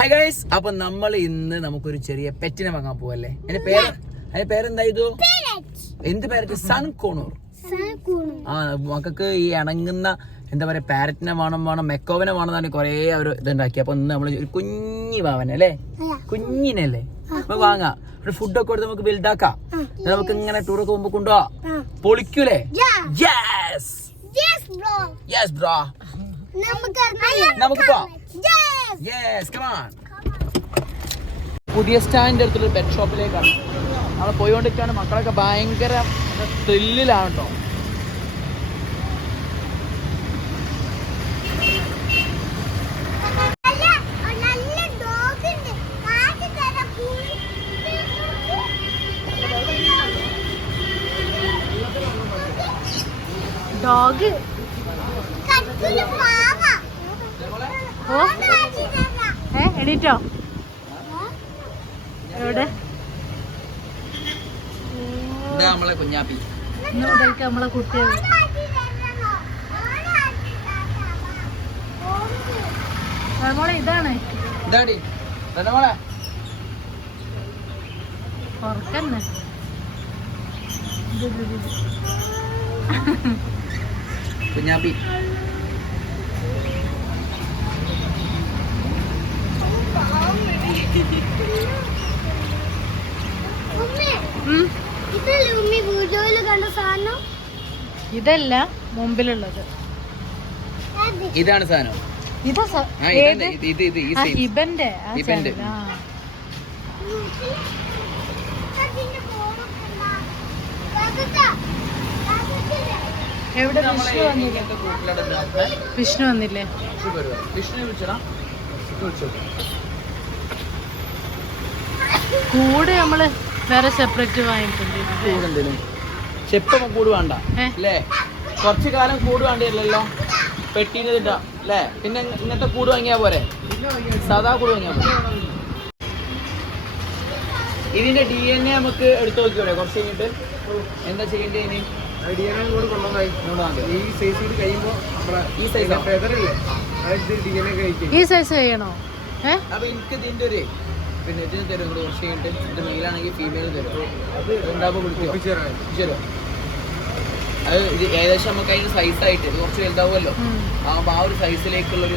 Hi guys, അപ്പൊ നമ്മൾ ഇന്ന് നമുക്കൊരു ചെറിയ പെറ്റിനെ വാങ്ങാൻ പോവല്ലേ. അതിന്റെ പേരെന്താ? എന്ത് പേരറ്റ്? സൺകോണൂർ. ആ മക്കൾക്ക് ഈ ഇണങ്ങുന്ന എന്താ പറയാ, പാരറ്റിനെ വേണം, മെക്കോവനെ വേണം, കൊറേ അവർ ഇതുണ്ടാക്കി. അപ്പൊ ഇന്ന് നമ്മള് ഒരു കുഞ്ഞി വാവനെ അല്ലേ, കുഞ്ഞിനല്ലേ അപ്പൊ വാങ്ങാം. ഫുഡൊക്കെ കൊടുത്ത് നമുക്ക് വലുതാക്കാം. നമുക്ക് ഇങ്ങനെ ടൂറൊക്കെ പോകുമ്പോ കൊണ്ടുപോവാ. പൊളിക്കൂലേ? യെസ് ബ്രോ, നമുക്ക് പോവാം. പുതിയ സ്റ്റാൻഡിന്റെ അടുത്തുള്ള പെറ്റ് ഷോപ്പിലേക്കാണ് നമ്മൾ പോയിക്കൊണ്ടിരിക്കുകയാണ്. മക്കളൊക്കെ ഭയങ്കര ത്രില്ലിലാണ് കേട്ടോ. ഡോഗ് എണീറ്റോ? എവിടെ നമ്മളെ കുഞ്ഞാപ്പി നമ്മളെ കുട്ടികൾ മോളെ ഇതാണ് ഉറക്കന്നെ. കുഞ്ഞാപ്പി ഇതല്ല മുമ്പിലുള്ളത്, ഇതാണ് സാധനം. ഇബന്റെ എവിടെ വിഷ്ണു വന്നില്ലേ? കൂട് നമ്മള് വേറെ സെപ്പറേറ്റ് വാങ്ങിയിട്ടുണ്ട്. ചെപ്പം കൂട് വേണ്ട അല്ലേ? കുറച്ചു കാലം കൂട് വേണ്ടിയല്ലോ, പെട്ടീന് കിട്ടാ അല്ലേ? പിന്നെ ഇങ്ങനത്തെ കൂട് വാങ്ങിയാ പോരെ, സാധാ കൂട് വാങ്ങിയാ പോരെ. ഇതിന്റെ DNA നമുക്ക് എടുത്തു നോക്കിയോടെ കുറച്ച് കഴിഞ്ഞിട്ട്. എന്താ ചെയ്യേണ്ടത് ഇനി? ഈ സൈസ് ചെയ്യണോ? അപ്പൊ എനിക്ക് ഇതിന്റെ ഒരു പിന്നെ ഇതിന് തരും കുറച്ച് കഴിഞ്ഞിട്ട്. ഇത് മെയിലാണെങ്കിൽ ഫീമെയിൽ തരും. അത് ഉണ്ടാകുമ്പോൾ വിളിച്ചോ. അത് ഇത് ഏകദേശം നമുക്ക് അതിന് സൈസായിട്ട് കുറച്ച് വലുതാവുമല്ലോ. ആ ഒരു സൈസിലേക്കുള്ളൊരു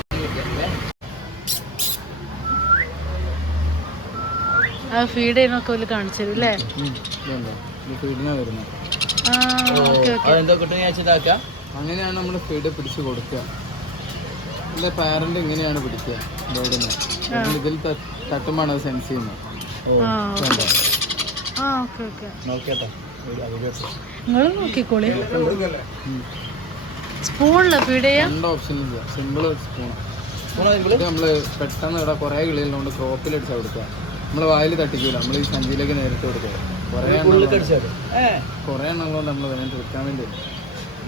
ഫീഡ് ചെയ്യുന്നൊക്കെ കാണിച്ചു അല്ലേ? അങ്ങനെയാണ് നമ്മൾ ഫീഡ് പിടിച്ച് കൊടുക്കുക. അല്ലെ പാരന്റ് ഇങ്ങനെയാണ് പിടിക്കുക ബേർഡിനെ. ഇതിൽ തട്ടുമാണ് അത് സെൻസ് ചെയ്യുന്നത്. നോക്കിക്കോളി. സ്പൂണില് ഫീഡ് ചെയ്യാം. രണ്ട് ഓപ്ഷൻ ഇല്ല, സിമ്പിൾ സ്പൂണ്. നമ്മള് പെട്ടെന്ന് ഇവിടെ കുറെ കിളികളുണ്ട്, ക്രോപ്പിലടിച്ചാൽ കൊടുക്കുക. നമ്മള് വായിൽ തട്ടിക്കൂല, നമ്മൾ ഈ സഞ്ചിയിലേക്ക് നേരിട്ട് കൊടുക്കുക. കുറെ എണ്ണങ്ങളുണ്ട് നമ്മൾ വേണ്ടി വെക്കാൻ വേണ്ടി.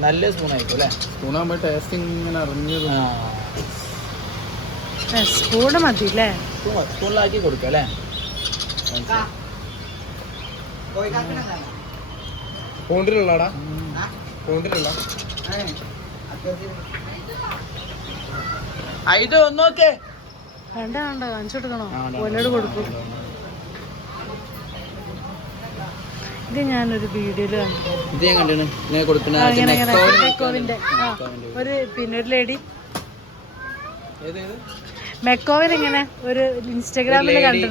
നല്ല സ്പൂണായിരിക്കും അല്ലേ? സ്പൂണാകുമ്പോൾ ടേസ്റ്റ് ഇങ്ങനെ അറിഞ്ഞത്. സ്പൂണ് മതി അല്ലേ? സ്പൂണിലാക്കി കൊടുക്കുക അല്ലേ? കോണ്ടിലുള്ളടാ, കോണ്ടിലുള്ള ഇത് ഒന്നോക്കെ വേണ്ട കാണിച്ചു കൊടുക്കണോ? ഓലോട് കൊടുക്കും. ഇത് ഞാനൊരു വീഡിയോയില് മെക്കോവിന്റെ ഒരു പിന്നെ ഒരു ലേഡി മെക്കോവിൻ ഇങ്ങനെ ഒരു ഇൻസ്റ്റാഗ്രാമില് കണ്ടേ.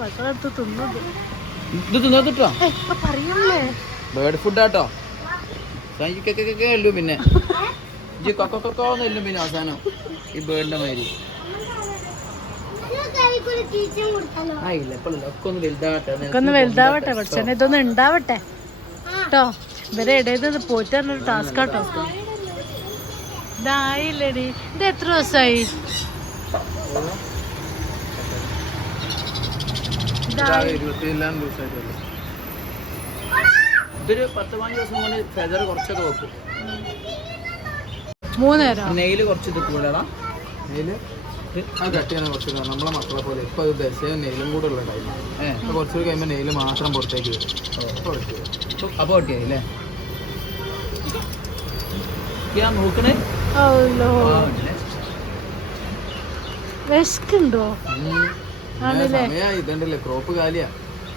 മക്കളെടുത്ത് പറയല്ലേ? ബേർഡ് ഫുഡാട്ടോ. പിന്നെ പിന്നെ അവസാനം ഈ ബേർഡിന്റെ മാതിരി ഒന്ന് വലുതാവട്ടെ. പക്ഷേ ഇതൊന്നും ഉണ്ടാവട്ടെ കേട്ടോ. ഇവരെ ഇടയിൽ പോയിട്ട് പറഞ്ഞൊരു ടാസ്ക് ആട്ടോ. ഇതായില്ലേടി, ഇത് എത്ര ദിവസമായി? ഇതൊരു 10-15 ദിവസം കൊണ്ട് ഫെദർ കുറച്ചൊക്കെ വെക്കും. 3 നേരം നെയില് കുറച്ച് ഇതൊക്കെ വിടണം. കട്ട് അത് കട്ട് ചെയ്യാൻ കുറച്ച് നമ്മളെ മക്കളെ പോലെ ഇപ്പൊ അത് ദശയും നെയിലും കൂടെ ഉള്ള ടൈമാണ്. കുറച്ചുകൂടി കഴിയുമ്പോൾ നെയില് മാത്രം പുറത്തേക്ക് വരും. അപ്പൊ കട്ടിയായി അല്ലേ? ഞാൻ നോക്കണേ വിശക്കുണ്ടോ? സമയായി. ഇതുണ്ടല്ലേ ക്രോപ്പ് കാലിയാ.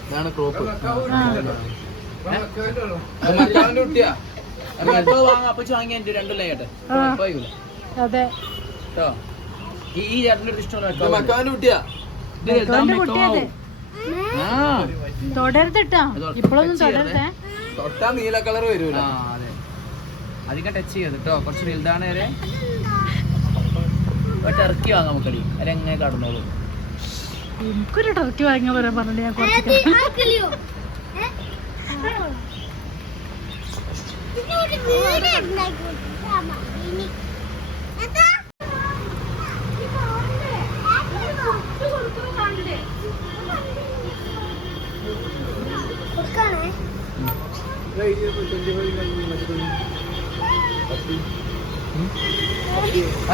ഇതാണ് ക്രോപ്പ്. കുട്ടിയാ വാങ്ങാൻ രണ്ടല്ലേ ചേട്ടൻ? അതെ ഈ ചേട്ടൻ്റെ അടുത്ത് ഇഷ്ടമല്ല മക്കാവിന്റെ കുട്ടിയാ. തുടരുതട്ടാ, ഇപ്പോഴൊന്നും തുടരുതേ. തൊട്ടാ നീല കളർ വരൂല. അതെ, അധികം ടച്ച് ചെയ്ത് കേട്ടോ. കുറച്ച് വലുതാണ് വരെ ടർക്കി വാങ്ങാം നമുക്കടി. അതെങ്ങനെ കടന്നോളൂ. എനിക്കൊരു ടർക്കി വാങ്ങിയ പറയാൻ പറഞ്ഞു. ഞാൻ കുറച്ച്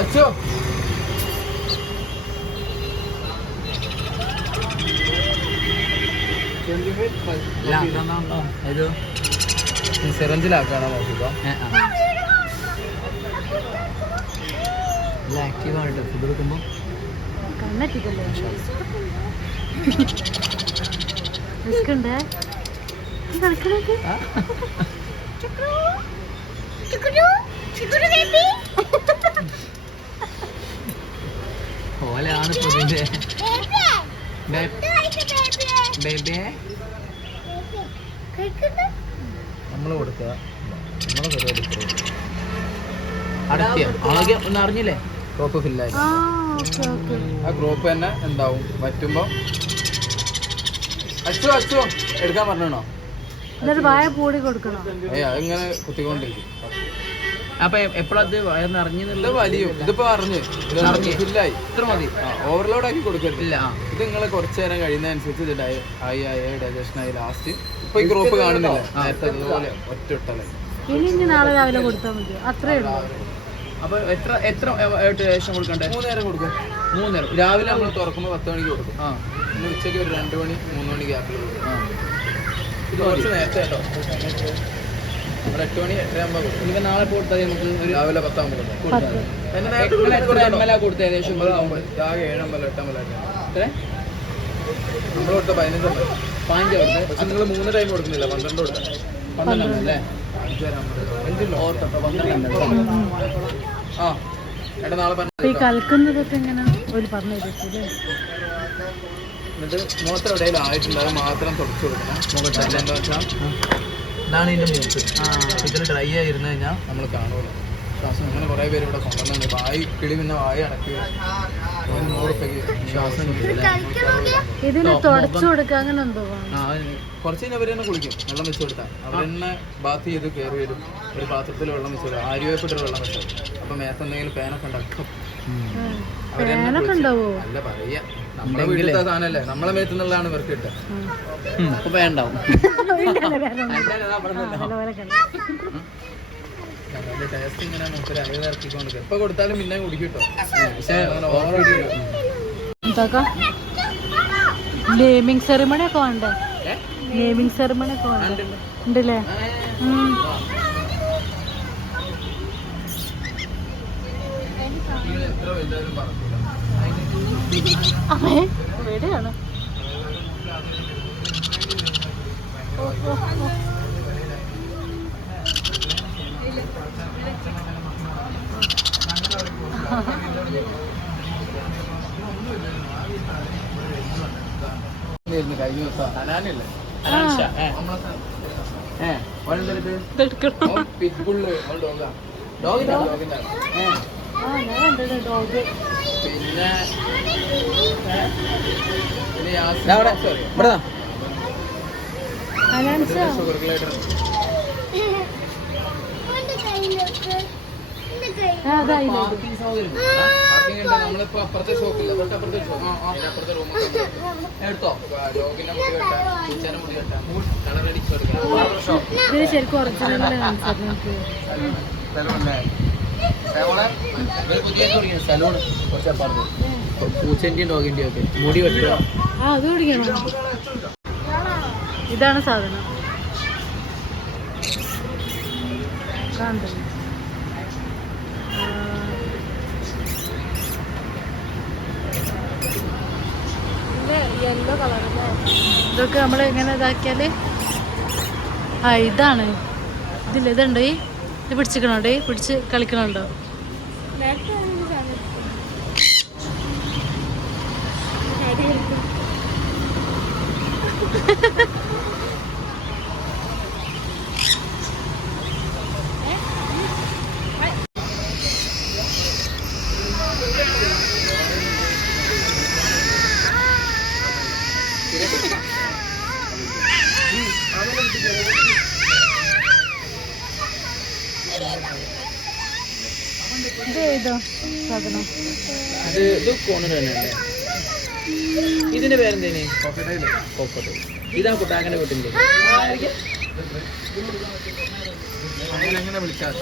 അച്ചോ സിറഞ്ചിലാക്കാണോ നോക്കിക്കോ. ആക്റ്റീവാണ് കേട്ടോ ഫുഡ് എടുക്കുമ്പോൾ. കണ്ണെത്തിക്കല്ലേ വിശക്കുണ്ടേ കളിക്കണത്. ഓലാണ് പൊതിന്റെ നമ്മള് കൊടുക്കുക. നമ്മളെ പരിപാടി അടക്കിയോ? ആകെ ഒന്നും അറിഞ്ഞില്ലേ? ക്രോപ്പ് ഫില്ലായി. ആ ക്രോപ്പ് തന്നെ എന്താവും വറ്റുമ്പോ. അച്ചോ അച്ചോ എടുക്കാൻ പറഞ്ഞോ? എന്നിട്ട് വായ പൂടി കൊടുക്കണോ? അതിങ്ങനെ കുത്തിക്കൊണ്ടിരിക്കും. അപ്പൊ എപ്പോഴത് വയറിന് അറിഞ്ഞില്ല? വലിയ ഇതിപ്പോ അറിഞ്ഞു ഫില്ലായി. ഇത്ര മതി. ഓവർലോഡ് ആക്കി കൊടുക്കരുതില്ല. ഇത് നിങ്ങൾ കുറച്ചു നേരം കഴിയുന്നതനുസരിച്ച് ഇത് ഡൈജഷൻ ആയി. ലാസ്റ്റ് ഇപ്പൊ ഈ ക്രോപ്പ് കാണുന്നില്ല, നേരത്തെ അതുപോലെ ഒറ്റ ഇട്ടല്ലേ. ഇനി നാളെ രാവിലെ കൊടുത്താൽ മതി, അത്രേ ഉള്ളൂ. അപ്പൊ എത്ര ശേഷം കൊടുക്കണ്ടേ? 3 നേരം കൊടുക്കും. 3 നേരം. രാവിലെ നമ്മൾ തുറക്കുമ്പോൾ 10 മണിക്ക് കൊടുക്കും. പിന്നെ ഉച്ചയ്ക്ക് ഒരു 2 മണി 3 മണി ഗ്യാപ്പിൽ കൊടുക്കും. ഇത് കുറച്ച് നേരത്തെ കേട്ടോ. നമ്മൾ 8 മണി 8:30 കൊടുക്കും. ഇനിയിപ്പോ നാളെ കൊടുത്താൽ നമുക്ക് ഒരു രാവിലെ 10 ആകുമ്പോൾ കൊടുക്കും. കൊടുത്ത ഏകദേശം ആകെ 7 ml 8 ml നമ്മൾ കൊടുത്ത 15 ml. 15 കൊടുത്തത്. പക്ഷെ നിങ്ങൾ 3 ടൈം കൊടുക്കുന്നില്ല, 12 കൊടുത്ത. 12 അല്ലേ? ആ ഏട്ടാ നാളെ ഈ കലക്കുന്നതൊക്കെ എങ്ങനെ ഒരു പറഞ്ഞു തരത്തില്ലേ? എന്നിട്ട് മുഖത്ത് എവിടെയെങ്കിലും ആയിട്ടുണ്ട് അത് മാത്രം തുടച്ചു കൊടുക്കണം. മുഖത്ത് എന്താ വെച്ചാൽ ഇതാണ് ഇതിൻ്റെ മൂത്ത്. ഇതിൽ ഡ്രൈ ആയിരുന്നു കഴിഞ്ഞാൽ നമ്മൾ കാണുമല്ലോ. ശ്വാസം അങ്ങനെ കുറേ പേര് ഇവിടെ കൊണ്ടുവന്നുണ്ട്. വായി കിളി പിന്നെ വായി അടക്കി 100 രൂപയ്ക്ക് ശ്വാസം ഇതിന് തുടച്ചു കൊടുക്കുക അങ്ങനെ എന്തോ? കുറച്ച് കഴിഞ്ഞാൽ അവർ തന്നെ കുളിക്കും. വെള്ളം വെച്ച് കൊടുത്താൽ അവർ തന്നെ ബാത്ത് ചെയ്ത് കയറി വരും. ഒരു പാത്രത്തിൽ വെള്ളം വെച്ച് കൊടുക്കും. ആര്യവേപ്പിട്ട് വെള്ളം വെച്ചത്. അപ്പം മേത്ത് എന്തെങ്കിലും പേനൊക്കെ ഉണ്ടാക്കും. ഉണ്ടാവോ? അല്ല പറയാ, നമ്മളെ വീട്ടിലത്തെ സാധനമല്ലേ, നമ്മളെ മേത്ത് നിന്നുള്ളതാണ് ഇവർക്ക് കിട്ടുക. അപ്പൊ വേണ്ടാവും. ടേസ്റ്റ് ഇങ്ങനെ മൂപ്പര് അരി ഇറക്കിക്കൊണ്ട് എപ്പോൾ കൊടുത്താലും പിന്നെ കുടിക്കും കേട്ടോ. പക്ഷേ എന്താ നെയിമിങ് സെറിമണി ഒക്കെ വേണ്ടേ? നെയിമിങ് സെറിമണി ഒക്കെ വേണ്ട ഉണ്ടല്ലേ? എത്ര വലുതായാലും പറക്കില്ല. അമ്മേ എവിടെയാണ്? കഴിഞ്ഞ ദിവസം ഹനാനല്ലേ പിറ്റ്ബുള്ള് ഡോഗിന്റെ പിന്നെ ഷുഗർ ഗ്ലൈഡർ നമ്മളിപ്പോ അപ്പുറത്തെ ഷോപ്പില്ല, തൊട്ടപ്പുറത്തെ ഷോപ്പ്, അപ്പുറത്തെ റൂമൊക്കെ എടുത്തോ. ഡോഗിന്റെ മുടി കെട്ടാം, പൂച്ചേന്റെ മുടി കെട്ടാം, കളർ അടിച്ചു കൊടുക്കാം. ശരിക്കും ഒറിജിനൽ പുതിയ സലൂൺ കുറച്ച് അപ്പുറത്ത് പൂച്ചൻ്റെയും ഡോഗിൻ്റെയും ഒക്കെ മുടി വെട്ടുക. ആ അത് പിടിക്കണം. ഇതാണ് സാധനം കണ്ടത്. യെല്ലോ കളറല്ലേ ഇതൊക്കെ നമ്മൾ എങ്ങനെ ഇതാക്കിയാല്. ആ ഇതാണ് ഇതില്ല ഇതുണ്ട്. ഇത് പിടിച്ചിക്കണോണ്ടേ പിടിച്ച് കളിക്കണുണ്ടോ? ഇത് ഏതോ സാധനം? ഇത് കോണർ തന്നെയല്ലേ? ഇതിന്റെ പേരെന്തേനെ? കോക്കോട്ടൈൽ. ഇതാ കുട്ടാങ്ങനെ വീട്ടിൻ്റെ അങ്ങനെ വിളിക്കാം.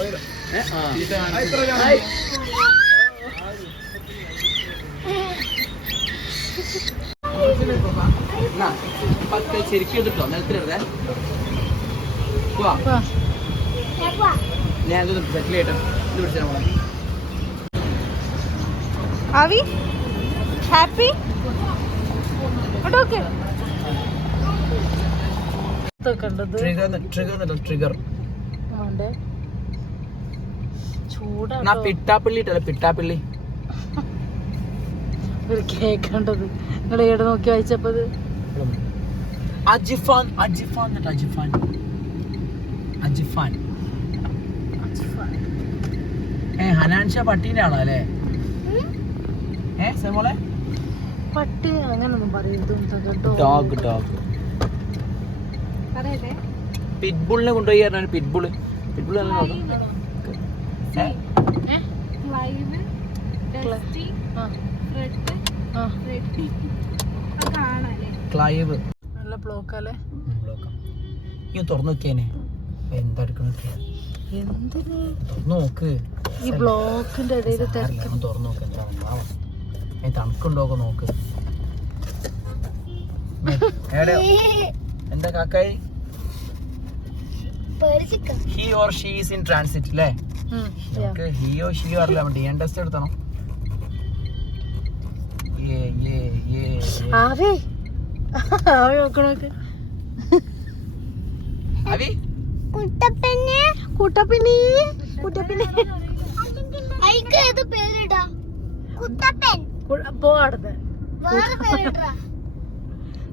ശരിക്കും എടുത്തോ നിലത്തിലെടുത്തേ. ഞാൻ ഇതൊന്ന് സെറ്റിൽ ചെയ്യട്ടെ. ഇത് പിടിച്ചാൽ നമ്മളെ ആവി ഹാപ്പി ഓക്കെ. ട്രിഗർ ചൂടാ പിട്ടാപ്പിള്ളി ഇട്ടല്ലേ? പിട്ടാപ്പിള്ളി ഒരു കേക്കണ്ടത് നിങ്ങൾ ഇവിടെ നോക്കി വായിച്ചപ്പോ അജിഫാൻ. അജിഫാൻ അജിഫാൻ അജിഫാൻ. ഹനാൻഷ പട്ടീന്റെ ആണോ അല്ലേ? മോളെ പട്ടി അങ്ങനൊന്നും പറയരുത്. ഡോഗ് ഡോഗ് പിറ്റ്ബുളിനെ കൊണ്ടുപോയി പറഞ്ഞാൽ പിറ്റ്ബുള് പിറ്റ്ബുൾ ക്ലൈവ് നല്ല ബ്ലോക്കല്ലേ? ഈ തുറന്നു നോക്കിയേനെ എന്താ എടുക്കണൊക്കെ എന്തിന് തുറന്നു നോക്ക്. ഈ ബ്ലോക്കിന്റെ ഇടയിൽ തിരക്കണം. തുറന്നു നോക്ക് എന്താ തണുക്കുണ്ടോക്കെ നോക്ക്. എന്താ കാക്കായി? He or she is in transit അല്ലേ? നമുക്ക് ഹിയോ ഷിയോ അറിയില്ല. DNA ടെസ്റ്റ് എടുത്തണം. ആവി ആവി നോക്കണോക്ക്. അവി കുട്ടപ്പിന്നെ കുട്ടപ്പിന്നെ കുട്ടപ്പിന്നെ പോടുന്നത്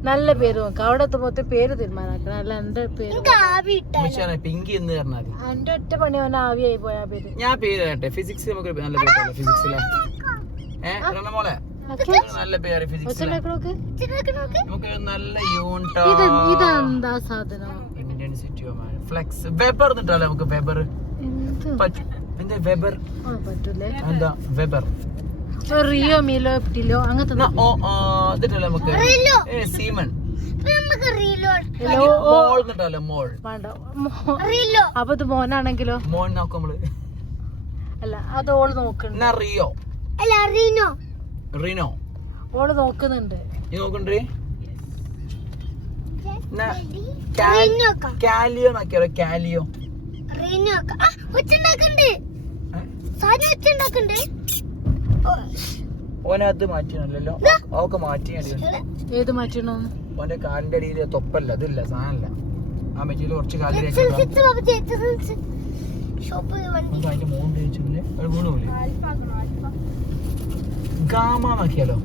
നല്ല പേര് നോക്കാം. അവിടെ എത്തുമ്പോ പേര് തീരുമാനാക്കണം. അല്ല എന്റെ പേര് പിങ്കി എന്ന് പറഞ്ഞാൽ എന്റെ ഒറ്റ പണി അവൻ ആവിയായി പോയാ പേര്. ഞാൻ പേര് കേട്ടെ. ഫിസിക്സ് നമുക്ക് നല്ല പേരല്ലേ? ഫിസിക്സിലെ മോളെ നല്ല പേര് ഫിസിക്സിലെ. നമുക്ക് നല്ല ഇതെന്താ സാധനം? ഇന്റൻസിറ്റി ഫ്ലെക്സ് വെബർ എന്നിട്ടല്ലേ? നമുക്ക് വെബർ എന്താ വെബർ? പറ്റൂലേ? എന്താ വെബർ? റിയോ മീലോ എപ്റ്റിലോ അങ്ങനത്തെ ഇതിട്ടല്ലേ നമുക്ക്? സീമൺ മോൾ എന്നിട്ടല്ലേ? മോൾ അപ്പൊ ഇത് മോനാണെങ്കിലോ? മോൾ നോക്കാം നമ്മള്. അല്ല അത് ഓള് നോക്കണ്ട. റിയോ റീനോ ഓള് നോക്കുന്നുണ്ട്. നീ നോക്കണ്ടേ? കാലിയോ നോക്കിയാലോ? കാലിയോ ഓനത് മാറ്റിയല്ലോ. അവക്ക് മാറ്റി. ഏത് മാറ്റണോ? ഓന്റെ കാലിന്റെ അടിയിൽ തൊപ്പല്ല, അതില്ല, സാധനല്ല. ആ മെറ്റീരിയൽ കുറച്ച് കാലിൽ അതിന്റെ മൂന്ന് തേച്ചില്ലേ? അത് വീണൂല്ലേ? ഗാമ നോക്കിയാലോ?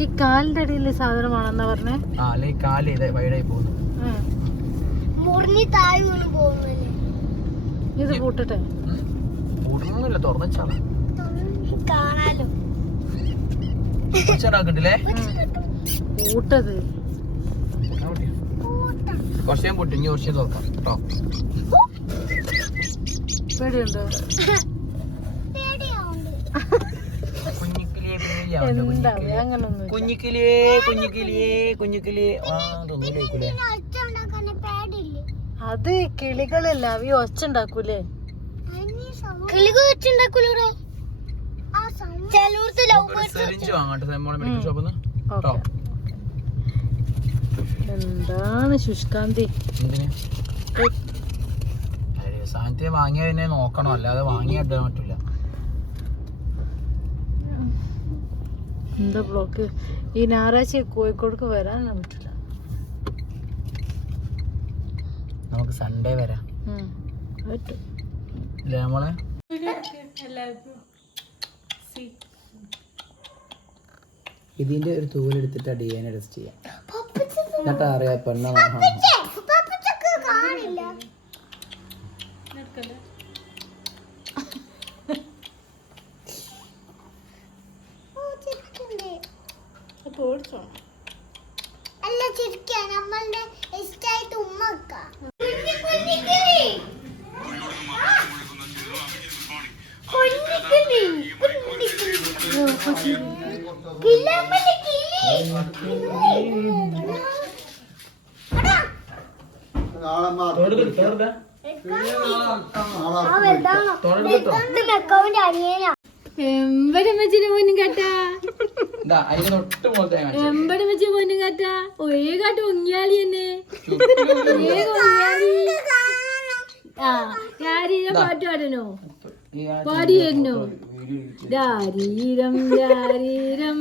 ഈ കാലിന്റെ അടിയിൽ സാധനമാണെന്നാ പറഞ്ഞേ. ആ അല്ലെ കാല് വൈഡായി പോകുന്നു. ഇത് പൂട്ടട്ടെ? പൂട്ടണമെന്നില്ല, തുറന്നുവെച്ചാണ്. പൂട്ടത് കുറച്ചേ പൊട്ടി. ഇനി കുറച്ചേ തുറക്കാം കേട്ടോ. പേടിയുണ്ടോ? അത് കിളികളല്ല, അവ ഒച്ച ഉണ്ടാക്കൂലേ? സെറിഞ്ച് വാങ്ങട്ടെ മോളെ മെഡിക്കൽ ഷോപ്പിൽ നിന്ന്. ഓക്കെ. എന്താണ് ശുഷ്കാന്തി? എന്തിന് സാധനത്തെ വാങ്ങിയ പിന്നെ നോക്കണം, അല്ലാതെ വാങ്ങിയ ഇടാൻ പറ്റില്ല. എന്താ ബ്ലോക്ക്? ഈ ഞായറാഴ്ച കോഴിക്കോടേക്ക് വരാൻ പറ്റില്ല. നമുക്ക് സൺഡേ വരാം പറ്റും. ഇല്ലേ നമ്മളെ? ഇതിന്റെ ഒരു തൂവലെടുത്തിട്ട് DNA ടെസ്റ്റ് ചെയ്യാം. എന്നിട്ട് അറിയാം പെണ്ണ. അല്ല ചിരിക്കാ നമ്മളുടെ ഇഷ്ടായിട്ട് ഉമ്മക്ക എമ്പടമ്മച്ചിന്റെ പൊന്നും കേട്ടാ, അതിന്റെ തൊട്ട് മുഖത്തെ എമ്പടമ്മച്ചി പൊന്നും കേട്ടാ. ഒരേ കാട്ട് ഒങ്ങിയാളി തന്നെ. ആ ശാരീരം പാട്ട് പാടണോ? പാടിയിരുന്നോ? രാരീരം രാരീരം